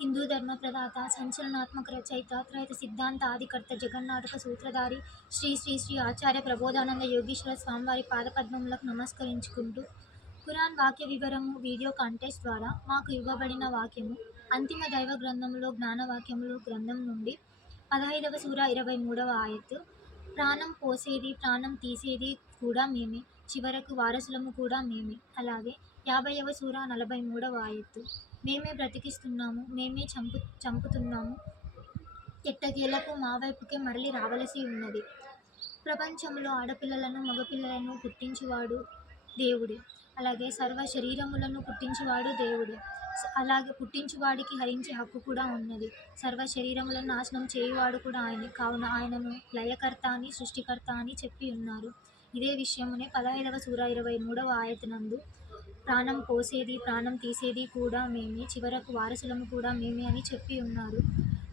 హిందూ ధర్మ ప్రదాత సంచలనాత్మక రచయిత త్రైత సిద్ధాంత ఆదికర్త జగన్నాటక సూత్రధారి శ్రీ శ్రీ శ్రీ ఆచార్య ప్రబోధానంద యోగీశ్వర స్వామివారి పాదపద్మములకు నమస్కరించుకుంటూ ఖురాన్ వాక్య వివరము వీడియో కాంటెస్ట్ ద్వారా మాకు ఇవ్వబడిన వాక్యము అంతిమ దైవ గ్రంథములో జ్ఞానవాక్యములు గ్రంథం నుండి పదహైదవ సూర ఇరవై మూడవ ఆయత్తు ప్రాణం పోసేది ప్రాణం తీసేది కూడా మేమే. చివరకు వారసులము కూడా మేమే. అలాగే యాభైవ సూర నలభై మూడవ ఆయత్తు. మేమే బ్రతికిస్తున్నాము మేమే చంపు చంపుతున్నాము. ఎట్టకేలకు మా వైపుకే మరలి రావలసి ఉన్నది. ప్రపంచంలో ఆడపిల్లలను మగపిల్లలను పుట్టించువాడు దేవుడే. అలాగే సర్వ శరీరములను పుట్టించువాడు దేవుడే. అలాగే పుట్టించువాడికి హరించే హక్కు కూడా ఉన్నది. సర్వ శరీరములను నాశనం చేయువాడు కూడా ఆయనే. కావున ఆయనను లయకర్త అని సృష్టికర్త అని చెప్పి ఉన్నారు. ఇదే విషయమునే పదహైదవ సూర ఇరవై మూడవ ఆయతనందు ప్రాణం పోసేది ప్రాణం తీసేది కూడా మేమే చివరకు వారసులము కూడా మేమే అని చెప్పి ఉన్నారు.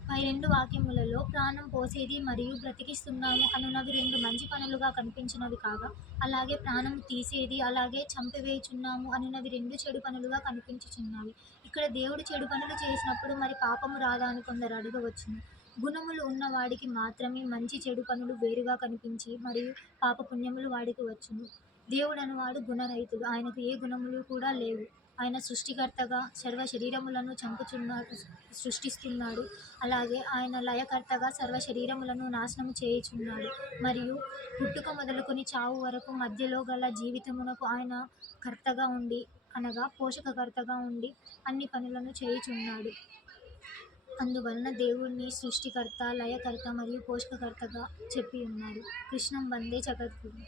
పై రెండు వాక్యములలో ప్రాణం పోసేది మరియు బ్రతికిస్తున్నాము అనునవి రెండు మంచి పనులుగా కనిపించినవి కాగా అలాగే ప్రాణం తీసేది అలాగే చంపివేయుచున్నాము అనునవి రెండు చెడు పనులుగా కనిపించుచున్నవి ఇక్కడ దేవుడు చెడు పనులు చేసినప్పుడు మరి పాపము రాదా అని కొందరు అడగవచ్చును. గుణములు ఉన్న వాడికి మాత్రమే మంచి చెడు పనులు వేరుగా కనిపించి మరియు పాప పుణ్యములు వాడికి వచ్చును. దేవుడు అనువాడు గుణరహితుడు. ఆయనకు ఏ గుణములు కూడా లేవు. ఆయన సృష్టికర్తగా సర్వ శరీరములను చంపుచున్నాడు సృష్టిస్తున్నాడు. అలాగే ఆయన లయకర్తగా సర్వ శరీరములను నాశనం చేయుచున్నాడు. మరియు పుట్టుక మొదలుకొని చావు వరకు మధ్యలో గల జీవితమునకు ఆయన కర్తగా ఉండి అనగా పోషకకర్తగా ఉండి అన్ని పనులను చేయుచున్నాడు. అందువలన దేవుణ్ణి సృష్టికర్త లయకర్త మరియు పోషకకర్తగా చెప్పి ఉన్నారు. కృష్ణం వందే జగద్గురు.